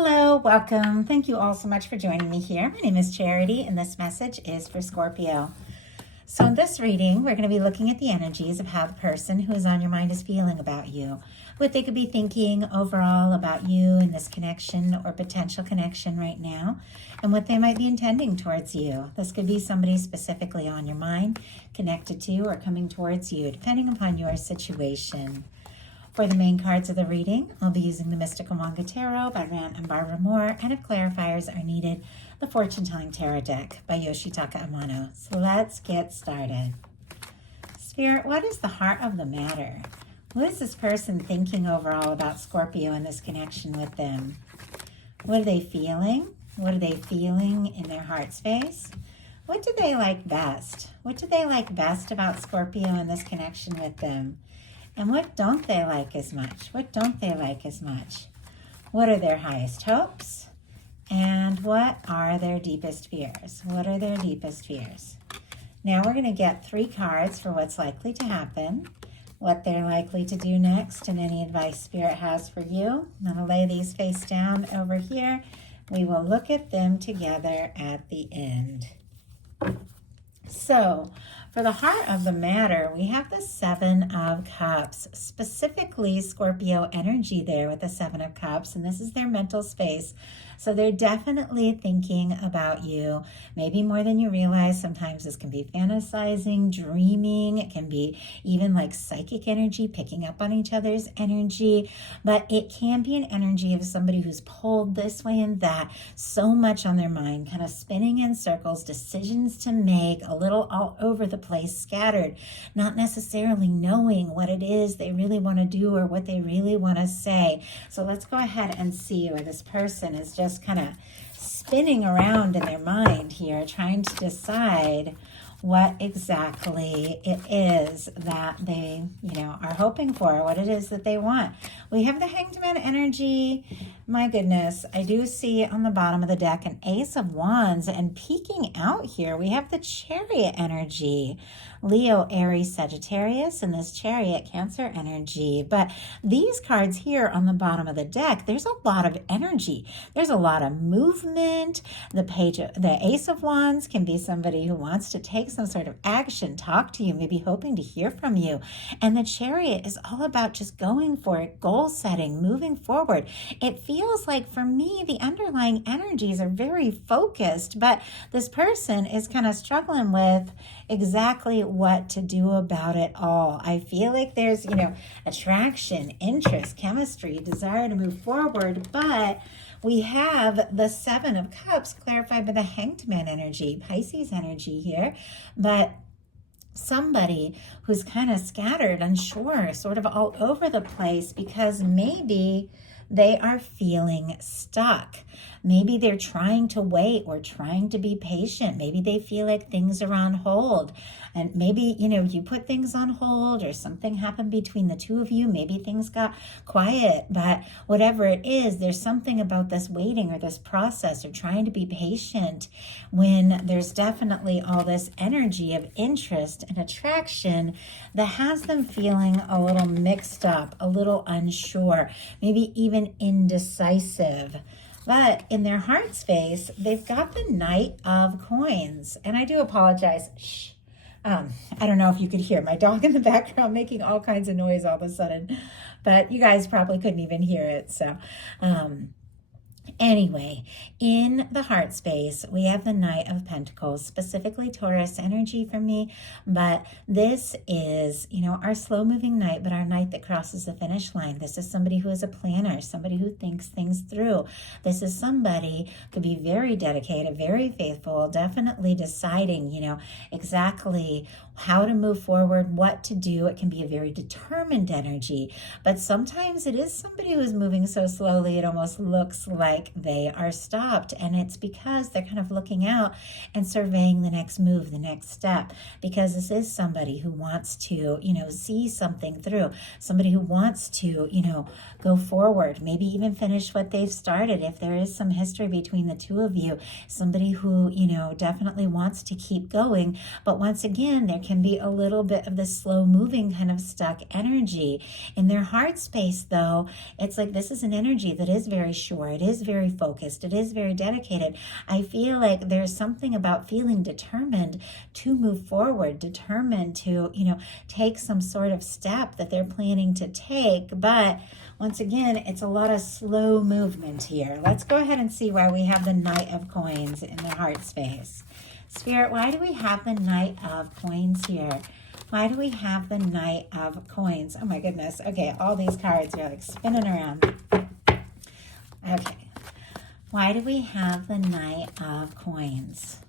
Hello, welcome. Thank you all so much for joining me here. My name is Charity, and this message is for Scorpio. So in this reading, we're going to be looking at the energies of how the person who is on your mind is feeling about you. What they could be thinking overall about you and this connection or potential connection right now, and what they might be intending towards you. This could be somebody specifically on your mind, connected to, or coming towards you, depending upon your situation. For the main cards of the reading, I'll be using the Mystical Manga Tarot by Rand and Barbara Moore, and if clarifiers are needed, the Fortune Telling Tarot deck by Yoshitaka Amano. So let's get started. Spirit, what is the heart of the matter? What is this person thinking overall about Scorpio and this connection with them? What are they feeling? What are they feeling in their heart space? What do they like best? What do they like best about Scorpio and this connection with them? And what don't they like as much? What don't they like as much? What are their highest hopes? And what are their deepest fears? What are their deepest fears? Now we're going to get 3 cards for what's likely to happen, what they're likely to do next, and any advice Spirit has for you. I'm going to lay these face down over here. We will look at them together at the end. So, for the heart of the matter, we have the 7 of Cups, specifically Scorpio energy there with the 7 of Cups, and this is their mental space. So they're definitely thinking about you, maybe more than you realize. Sometimes this can be fantasizing, dreaming. It can be even like psychic energy, picking up on each other's energy. But it can be an energy of somebody who's pulled this way and that, so much on their mind, kind of spinning in circles, decisions to make, a little all over the place, scattered, not necessarily knowing what it is they really want to do or what they really want to say. So let's go ahead and see where this person is just kind of spinning around in their mind here, trying to decide what exactly it is that they, are hoping for, what it is that they want. We have the Hanged Man energy. My goodness, I do see on the bottom of the deck an Ace of Wands, and peeking out here, we have the Chariot energy. Leo, Aries, Sagittarius, and this Chariot, Cancer energy. But these cards here on the bottom of the deck, there's a lot of energy. There's a lot of movement. The Ace of Wands can be somebody who wants to take some sort of action, talk to you, maybe hoping to hear from you. And the Chariot is all about just going for it, goal setting, moving forward. It feels like for me, the underlying energies are very focused, but this person is kind of struggling with exactly what to do about it all. I feel like there's, attraction, interest, chemistry, desire to move forward, but we have the 7 of Cups clarified by the Hanged Man energy, Pisces energy here, but somebody who's kind of scattered, unsure, sort of all over the place because maybe they are feeling stuck. Maybe they're trying to wait or trying to be patient. Maybe they feel like things are on hold. And maybe, you put things on hold or something happened between the two of you. Maybe things got quiet. But whatever it is, there's something about this waiting or this process or trying to be patient when there's definitely all this energy of interest and attraction that has them feeling a little mixed up, a little unsure, maybe even indecisive. But in their heart space, they've got the Knight of Coins. And I do apologize. Shh. I don't know if you could hear my dog in the background making all kinds of noise all of a sudden, but you guys probably couldn't even hear it. So, anyway, in the heart space, we have the Knight of Pentacles, specifically Taurus energy for me. But this is, our slow-moving knight, but our knight that crosses the finish line. This is somebody who is a planner, somebody who thinks things through. This is somebody could be very dedicated, very faithful, definitely deciding, exactly how to move forward, what to do. It can be a very determined energy, but sometimes it is somebody who is moving so slowly, it almost looks like they are stopped. And it's because they're kind of looking out and surveying the next move, the next step, because this is somebody who wants to, see something through, somebody who wants to, go forward, maybe even finish what they've started. If there is some history between the two of you, somebody who, definitely wants to keep going. But once again, there can be a little bit of the slow moving kind of stuck energy. In their heart space, though, it's like this is an energy that is very sure. It is very focused. It is very dedicated. I feel like there's something about feeling determined to move forward, determined to, take some sort of step that they're planning to take. But once again, it's a lot of slow movement here. Let's go ahead and see why we have the Knight of Coins in the heart space. Spirit, why do we have the Knight of Coins here? Why do we have the Knight of Coins? Oh my goodness. Okay, all these cards are like spinning around. Okay. Why do we have the Knight of Coins?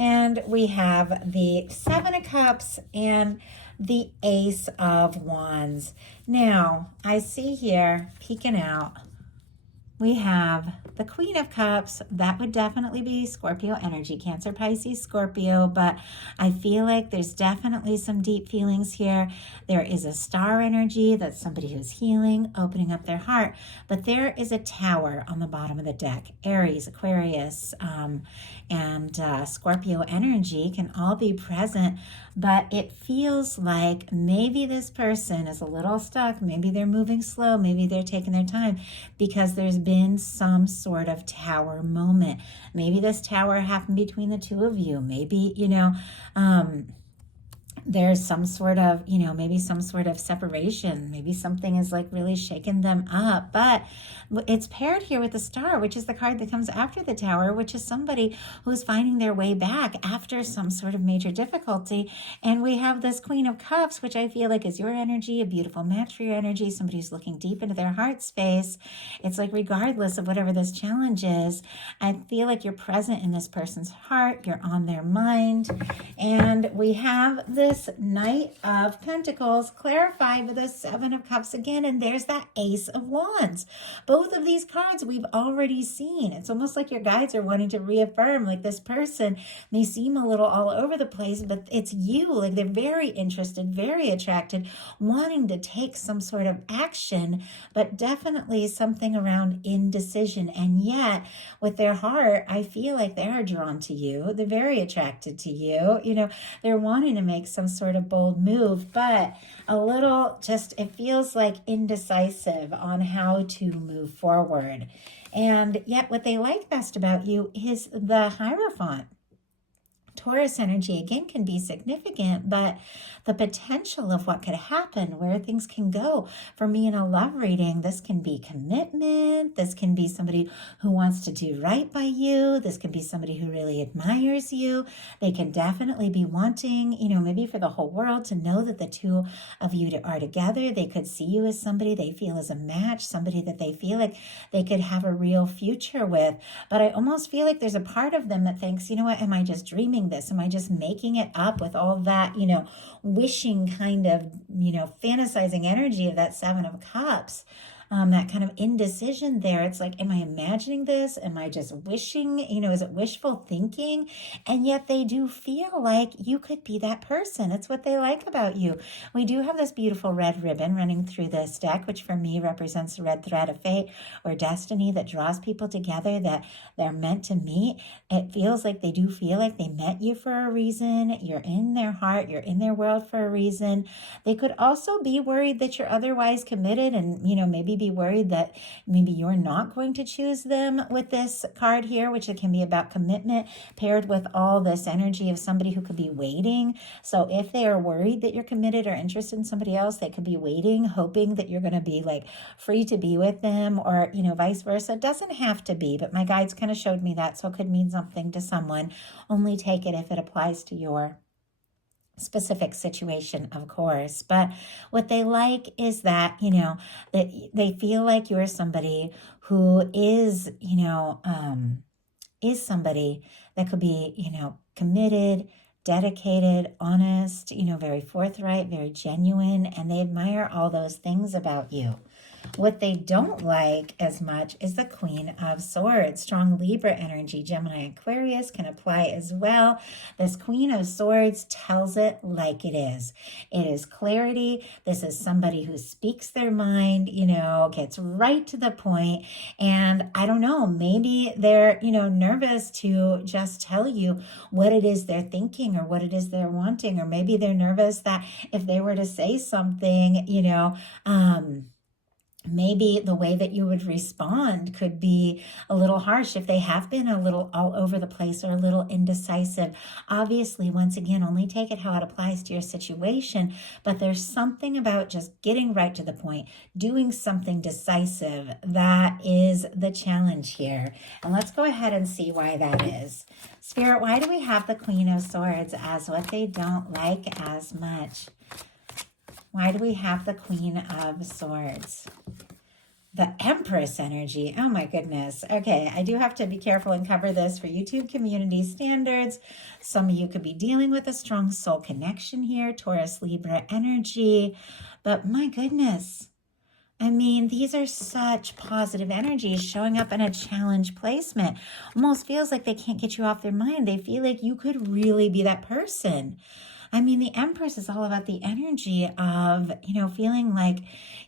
And we have the Seven of Cups and the Ace of Wands. Now, I see here, peeking out, we have the Queen of Cups. That would definitely be Scorpio energy, Cancer, Pisces, Scorpio, but I feel like there's definitely some deep feelings here. There is a star energy. That's somebody who's healing, opening up their heart, but there is a Tower on the bottom of the deck. Aries, Aquarius, and Scorpio energy can all be present, but it feels like maybe this person is a little stuck. Maybe they're moving slow. Maybe they're taking their time because there's been some sort of tower moment. Maybe this tower happened between the two of you. Maybe, there's some sort of, maybe some sort of separation. Maybe something is like really shaking them up. But it's paired here with the Star, which is the card that comes after the Tower, which is somebody who's finding their way back after some sort of major difficulty. And we have this Queen of Cups, which I feel like is your energy, a beautiful match for your energy, somebody who's looking deep into their heart space. It's like regardless of whatever this challenge is, I feel like you're present in this person's heart. You're on their mind. And we have this Knight of Pentacles clarified with the Seven of Cups again, and there's that Ace of Wands. Both of these cards we've already seen. It's almost like your guides are wanting to reaffirm, like this person may seem a little all over the place, but it's you. Like they're very interested, very attracted, wanting to take some sort of action, but definitely something around indecision. And yet with their heart, I feel like they're drawn to you. They're very attracted to you. They're wanting to make some sort of bold move, but a little it feels like indecisive on how to move forward. And yet what they like best about you is the Hierophant. Taurus energy, again, can be significant, but the potential of what could happen, where things can go. For me in a love reading, this can be commitment. This can be somebody who wants to do right by you. This can be somebody who really admires you. They can definitely be wanting, maybe for the whole world to know that the two of you are together. They could see you as somebody they feel is a match, somebody that they feel like they could have a real future with. But I almost feel like there's a part of them that thinks, what, am I just dreaming this? Am I just making it up with all that, wishing kind of, fantasizing energy of that Seven of Cups? That kind of indecision there. It's like, am I imagining this? Am I just wishing? Is it wishful thinking? And yet they do feel like you could be that person. It's what they like about you. We do have this beautiful red ribbon running through this deck, which for me represents the red thread of fate or destiny that draws people together, that they're meant to meet. It feels like they do feel like they met you for a reason. You're in their heart. You're in their world for a reason. They could also be worried that you're otherwise committed and, maybe be worried that maybe you're not going to choose them with this card here, which it can be about commitment paired with all this energy of somebody who could be waiting. So if they are worried that you're committed or interested in somebody else, they could be waiting, hoping that you're going to be like free to be with them, or, vice versa. It doesn't have to be, but my guides kind of showed me that. So it could mean something to someone. Only take it if it applies to your specific situation, of course. But what they like is that, that they feel like you're somebody who is, is somebody that could be, committed, dedicated, honest, very forthright, very genuine, and they admire all those things about you. What they don't like as much is the Queen of Swords. Strong Libra energy, Gemini, Aquarius can apply as well. This Queen of Swords tells it like it is. It is clarity. This is somebody who speaks their mind, gets right to the point. And I don't know, maybe they're, nervous to just tell you what it is they're thinking or what it is they're wanting. Or maybe they're nervous that if they were to say something, maybe the way that you would respond could be a little harsh if they have been a little all over the place or a little indecisive. Obviously, once again, only take it how it applies to your situation, but there's something about just getting right to the point, doing something decisive. That is the challenge here. And let's go ahead and see why that is. Spirit, why do we have the Queen of Swords as what they don't like as much? Why do we have the Queen of Swords? The Empress energy. Oh my goodness. Okay, I do have to be careful and cover this for YouTube community standards. Some of you could be dealing with a strong soul connection here, Taurus, Libra energy. But my goodness. I mean, these are such positive energies showing up in a challenge placement. Almost feels like they can't get you off their mind. They feel like you could really be that person. I mean, the Empress is all about the energy of, feeling like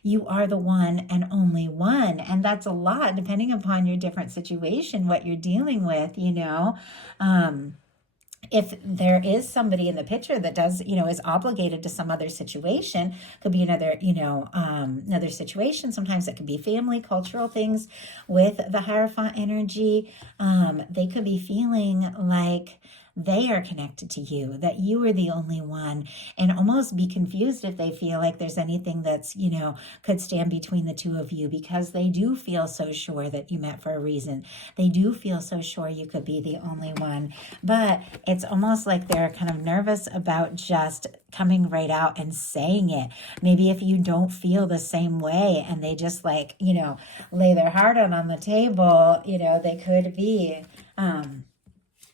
you are the one and only one. And that's a lot depending upon your different situation, what you're dealing with, if there is somebody in the picture that does, is obligated to some other situation, could be another, another situation. Sometimes it could be family, cultural things with the Hierophant energy. They could be feeling like they are connected to you, that you are the only one, and almost be confused if they feel like there's anything that's, could stand between the two of you, because they do feel so sure that you met for a reason. They do feel so sure you could be the only one, but it's almost like they're kind of nervous about just coming right out and saying it. Maybe if you don't feel the same way and they just lay their heart out on the table,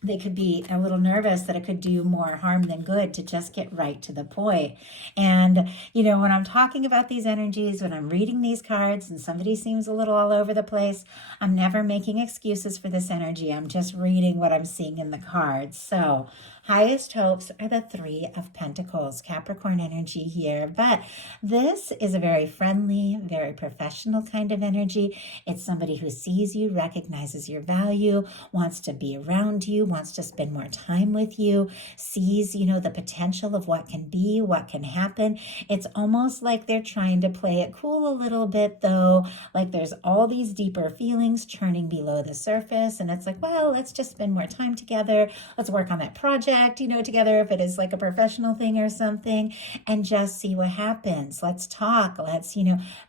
they could be a little nervous that it could do more harm than good to just get right to the point. And, when I'm talking about these energies, when I'm reading these cards and somebody seems a little all over the place, I'm never making excuses for this energy. I'm just reading what I'm seeing in the cards. So highest hopes are the Three of Pentacles, Capricorn energy here. But this is a very friendly, very professional kind of energy. It's somebody who sees you, recognizes your value, wants to be around you, wants to spend more time with you, sees, the potential of what can be, what can happen. It's almost like they're trying to play it cool a little bit, though. Like there's all these deeper feelings churning below the surface. And it's like, well, let's just spend more time together. Let's work on that project, together, if it is like a professional thing or something, and just see what happens. Let's talk. Let's,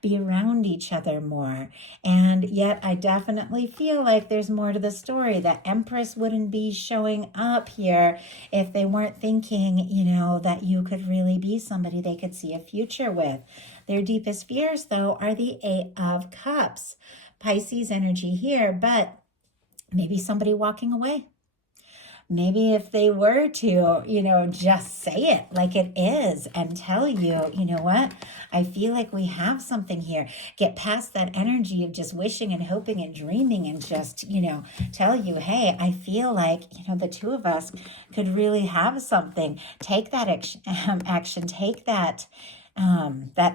be around each other more. And yet I definitely feel like there's more to the story. That Empress wouldn't be showing up here if they weren't thinking, that you could really be somebody they could see a future with. Their deepest fears, though, are the Eight of Cups. Pisces energy here, but maybe somebody walking away. Maybe if they were to, just say it like it is and tell you, you know what, I feel like we have something here. Get past that energy of just wishing and hoping and dreaming and just, tell you, hey, I feel like, the two of us could really have something. Take that action, take that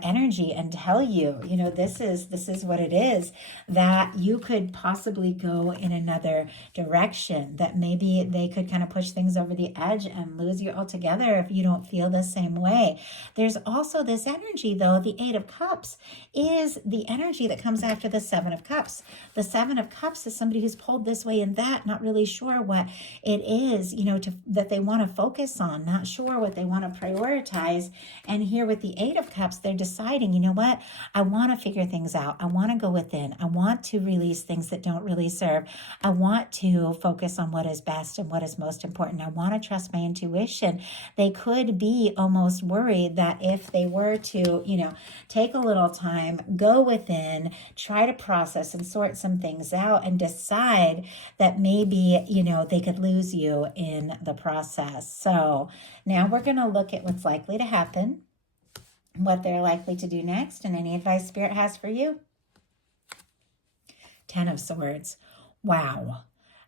energy and tell you, this is what it is, that you could possibly go in another direction, that maybe they could kind of push things over the edge and lose you altogether if you don't feel the same way. There's also this energy, though. The Eight of Cups is the energy that comes after the Seven of Cups. The Seven of Cups is somebody who's pulled this way and that, not really sure what it is, that they want to focus on, not sure what they want to prioritize. And here with the Eight of Cups, they're deciding, what, I want to figure things out. I want to go within. I want to release things that don't really serve. I want to focus on what is best and what is most important. I want to trust my intuition. They could be almost worried that if they were to, take a little time, go within, try to process and sort some things out and decide that maybe, they could lose you in the process. So now we're going to look at what's likely to happen. what they're likely to do next, and any advice Spirit has for you. 10 of Swords. Wow.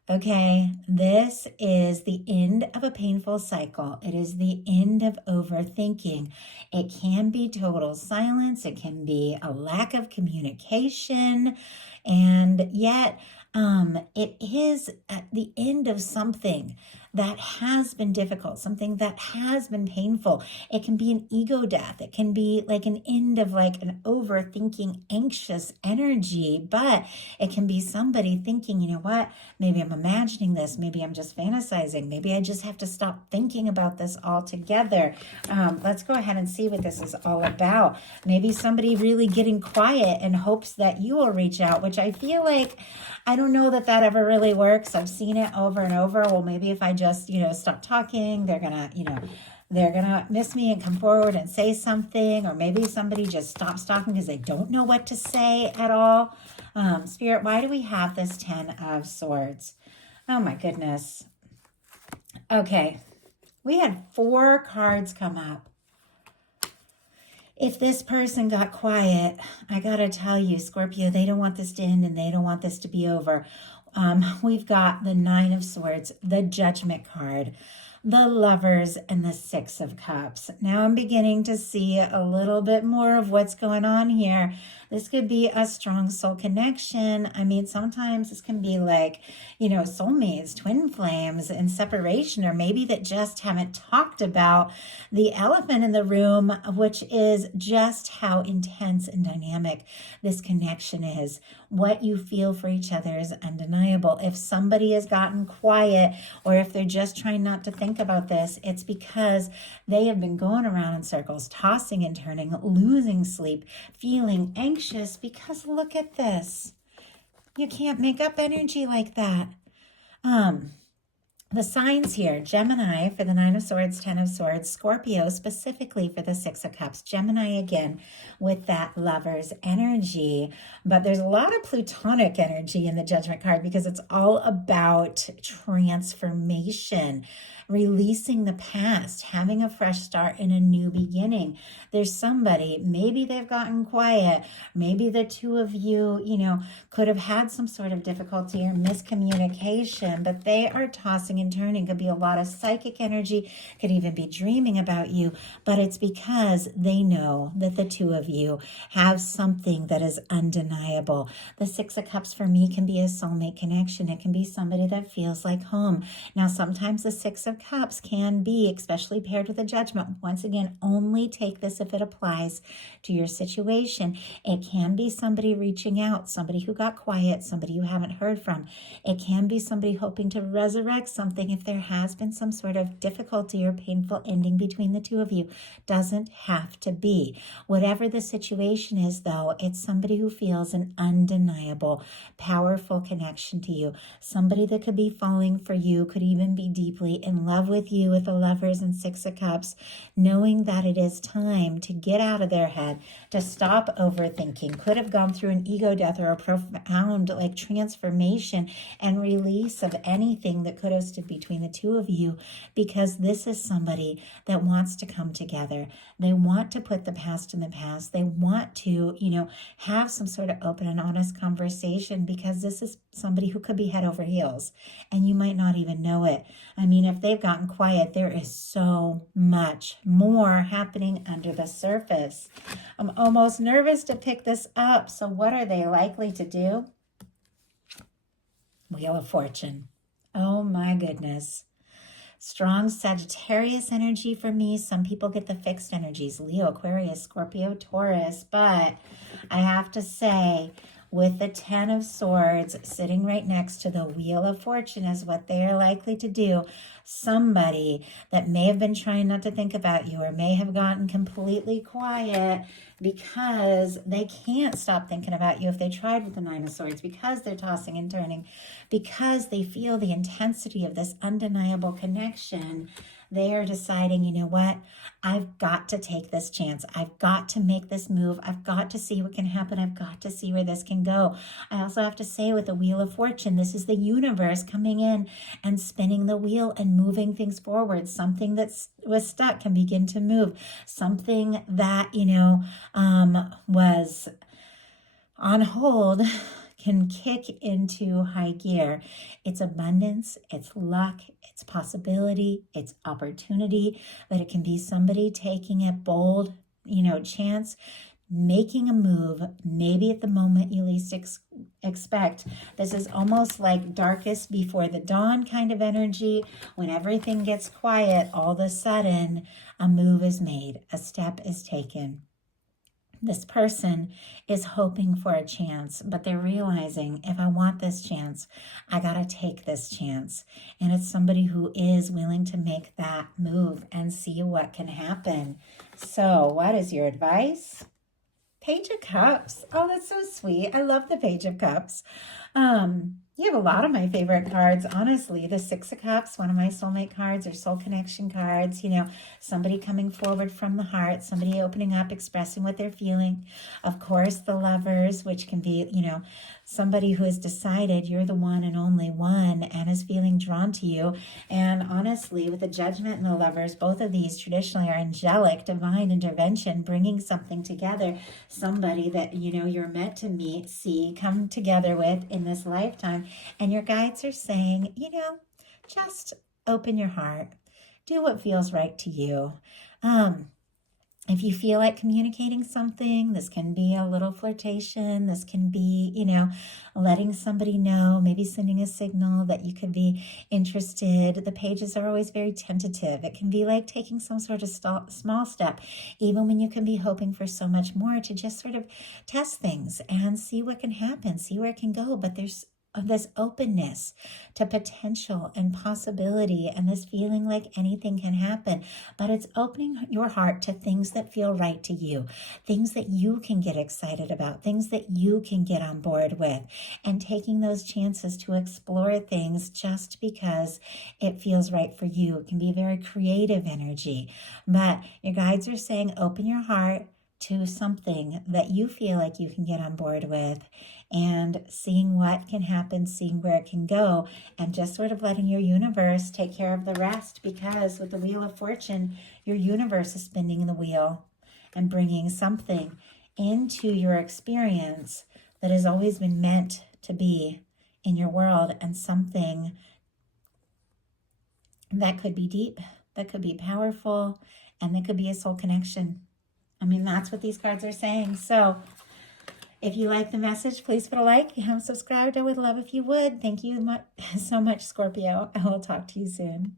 Okay, this is the end of a painful cycle. It is the end of overthinking. It can be total silence. It can be a lack of communication. And yet, it is at the end of something that has been difficult, something that has been painful. It can be an ego death. It can be like an end of like an overthinking, anxious energy, but it can be somebody thinking, you know what, maybe I'm imagining this. Maybe I'm just fantasizing. Maybe I just have to stop thinking about this altogether. Let's go ahead and see what this is all about. Maybe somebody really getting quiet in hopes that you will reach out, which I feel like, I don't know that ever really works. I've seen it over and over. Well, maybe if I just, stop talking, they're going to miss me and come forward and say something. Or maybe somebody just stops talking because they don't know what to say at all. Spirit, why do we have this 10 of Swords? Oh my goodness. Okay. We had 4 cards come up. If this person got quiet, I got to tell you, Scorpio, they don't want this to end and they don't want this to be over. We've got the 9 of Swords, the Judgment card, the Lovers, and the 6 of Cups. Now I'm beginning to see a little bit more of what's going on here. This could be a strong soul connection. I mean, sometimes this can be like, soulmates, twin flames, and separation, or maybe that just haven't talked about the elephant in the room, which is just how intense and dynamic this connection is. What you feel for each other is undeniable. If somebody has gotten quiet, or if they're just trying not to think about this, it's because they have been going around in circles, tossing and turning, losing sleep, feeling anxious, because look at this. You can't make up energy like that. The signs here, Gemini for the 9 of Swords, 10 of Swords, Scorpio specifically for the 6 of Cups, Gemini again with that Lover's energy. But there's a lot of Plutonic energy in the Judgment card because it's all about transformation, releasing the past, having a fresh start and a new beginning. There's somebody, maybe they've gotten quiet, maybe the two of you, could have had some sort of difficulty or miscommunication, but they are tossing and turning. Could be a lot of psychic energy, could even be dreaming about you, but it's because they know that the two of you have something that is undeniable. The 6 of Cups for me can be a soulmate connection. It can be somebody that feels like home. Now, sometimes the 6 of Cups can be, especially paired with the Judgment. Once again, only take this if it applies to your situation. It can be somebody reaching out, somebody who got quiet, somebody you haven't heard from. It can be somebody hoping to resurrect something if there has been some sort of difficulty or painful ending between the two of you. Doesn't have to be. Whatever the situation is, though, it's somebody who feels an undeniable, powerful connection to you. Somebody that could be falling for you, could even be deeply in love with you with the Lovers and 6 of Cups, knowing that it is time to get out of their head, to stop overthinking. Could have gone through an ego death or a profound transformation and release of anything that could have stood between the two of you, because this is somebody that wants to come together. They want to put the past in the past. They want to, have some sort of open and honest conversation, because this is somebody who could be head over heels and you might not even know it. I mean, if they've gotten quiet, there is so much more happening under the surface. I'm almost nervous to pick this up. So what are they likely to do? Wheel of Fortune. Oh my goodness. Strong Sagittarius energy for me. Some people get the fixed energies, Leo, Aquarius, Scorpio, Taurus. But I have to say, with the 10 of Swords sitting right next to the Wheel of Fortune is what they are likely to do. Somebody that may have been trying not to think about you, or may have gotten completely quiet because they can't stop thinking about you if they tried with the 9 of Swords, because they're tossing and turning, because they feel the intensity of this undeniable connection. They are deciding, you know what? I've got to take this chance. I've got to make this move. I've got to see what can happen. I've got to see where this can go. I also have to say with the Wheel of Fortune, this is the universe coming in and spinning the wheel and moving things forward. Something that was stuck can begin to move. Something that, was on hold can kick into high gear. It's abundance, it's luck, it's possibility, it's opportunity, but it can be somebody taking a bold, chance, making a move, maybe at the moment you least expect. This is almost like darkest before the dawn kind of energy. When everything gets quiet, all of a sudden a move is made, a step is taken. This person is hoping for a chance, but they're realizing, if I want this chance, I got to take this chance. And it's somebody who is willing to make that move and see what can happen. So what is your advice? Page of Cups. Oh, that's so sweet. I love the Page of Cups. You have a lot of my favorite cards, honestly. The Six of Cups, one of my soulmate cards or soul connection cards, somebody coming forward from the heart, somebody opening up, expressing what they're feeling. Of course, the Lovers, which can be, somebody who has decided you're the one and only one and is feeling drawn to you. And honestly, with the Judgment and the Lovers, both of these traditionally are angelic, divine intervention, bringing something together, somebody that, you're meant to meet, see, come together with in this lifetime. And your guides are saying, just open your heart. Do what feels right to you. If you feel like communicating something, this can be a little flirtation. This can be, letting somebody know, maybe sending a signal that you could be interested. The pages are always very tentative. It can be like taking some sort of small step, even when you can be hoping for so much more, to just sort of test things and see what can happen, see where it can go. But there's this openness to potential and possibility, and this feeling like anything can happen. But it's opening your heart to things that feel right to you, things that you can get excited about, things that you can get on board with, and taking those chances to explore things just because it feels right for you. It can be very creative energy, but your guides are saying open your heart to something that you feel like you can get on board with, and seeing what can happen, seeing where it can go, and just sort of letting your universe take care of the rest. Because with the Wheel of Fortune, your universe is spinning the wheel and bringing something into your experience that has always been meant to be in your world, and something that could be deep, that could be powerful, and that could be a soul connection. That's what these cards are saying. So if you like the message, please put a like. If you haven't subscribed, I would love if you would. Thank you so much, Scorpio. I will talk to you soon.